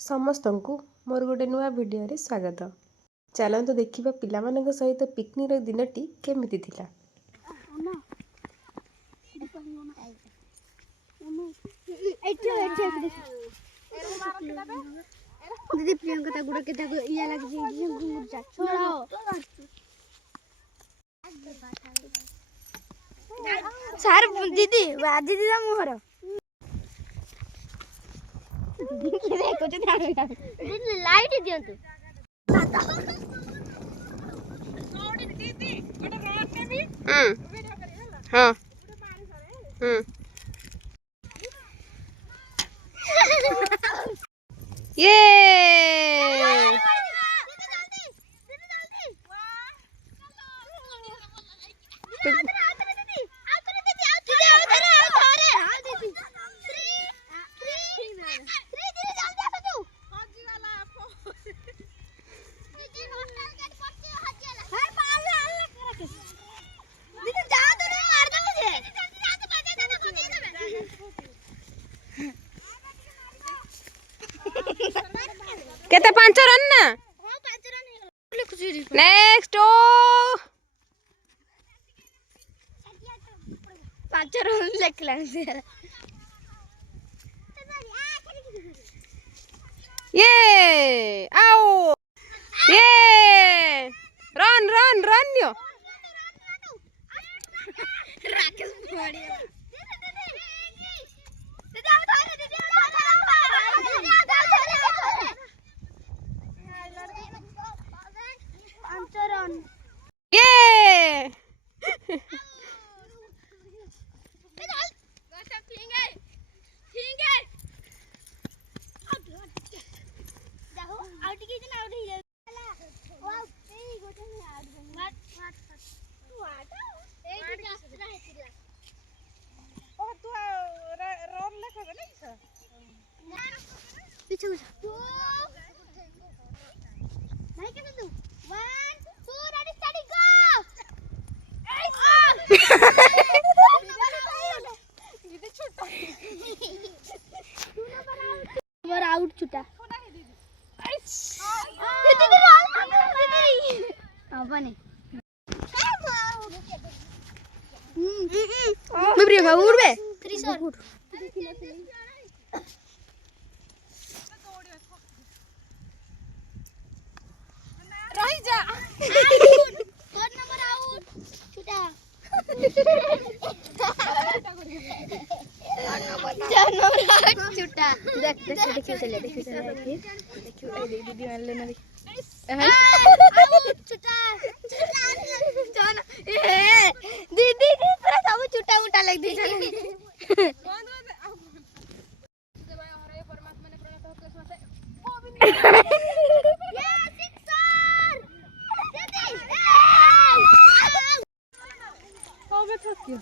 ସମସ୍ତଙ୍କୁ ମୋର ଗୋଟେ ନୂଆ ଭିଡ଼ିଓରେ ସ୍ୱାଗତ। ଚାଲନ୍ତୁ ଦେଖିବା ପିଲାମାନଙ୍କ ସହିତ ପିକନିକ୍ର ଦିନଟି କେମିତି ଥିଲା। दीदी प्रियंका ता गुड़ा के ता इया लग जी जा छोड़ो सर दीदी वा दीदी दा मोहर दीदी देखो जे दीदी लाइट दियंतु दीदी गोटे रोड ने भी वीडियो करी हला हां ये केते 5 रन ना हां 5 रन हे नेक्स्ट 5 रन लिखलन से ये आओ ये रन रन रन यो राकेश बढ़िया ये आउट छुटा बने मैं प्रियंका उड़ बे रही जा कौन नंबर आउट छुटा छुटा देख देखियो चले देखियो दीदी मान लेना देख छुटा चल दीदी की पूरा सब छुटा उटा लग दी चल परमात्मा ने प्रणत हो के सोचे वो भी नहीं ये सिक्सर दीदी हो गए थकियो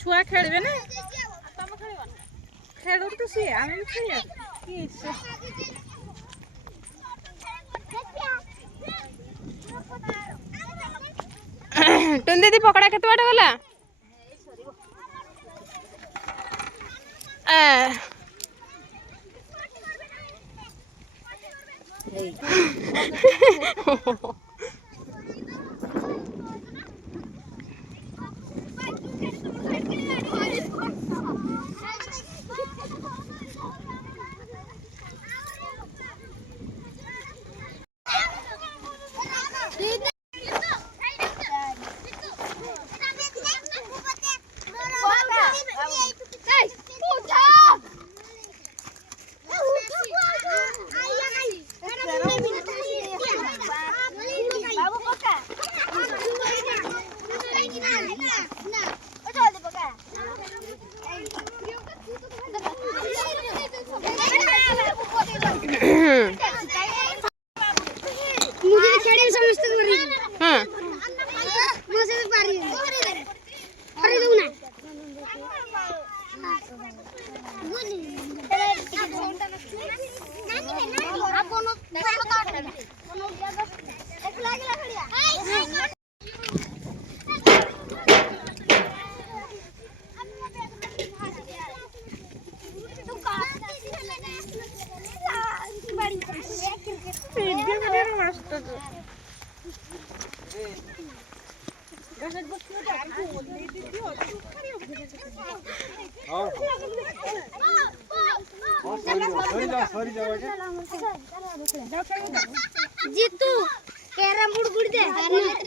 छुआ खेलबे ना तब खेलबा खेलू तो से आमे भी खेलिया की टुन दीदी पकड़ा केते बाटे गला जीतू कैरम बोर्ड गुड़ दे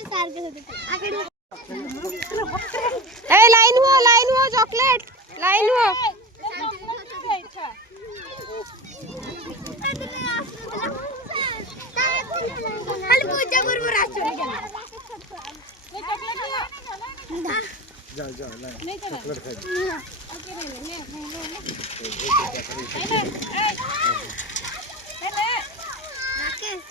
सार के ए लाइन हो चॉकलेट लाइन हो खाली पूजा बरोबर आचो जा नहीं चॉकलेट खाई राकेश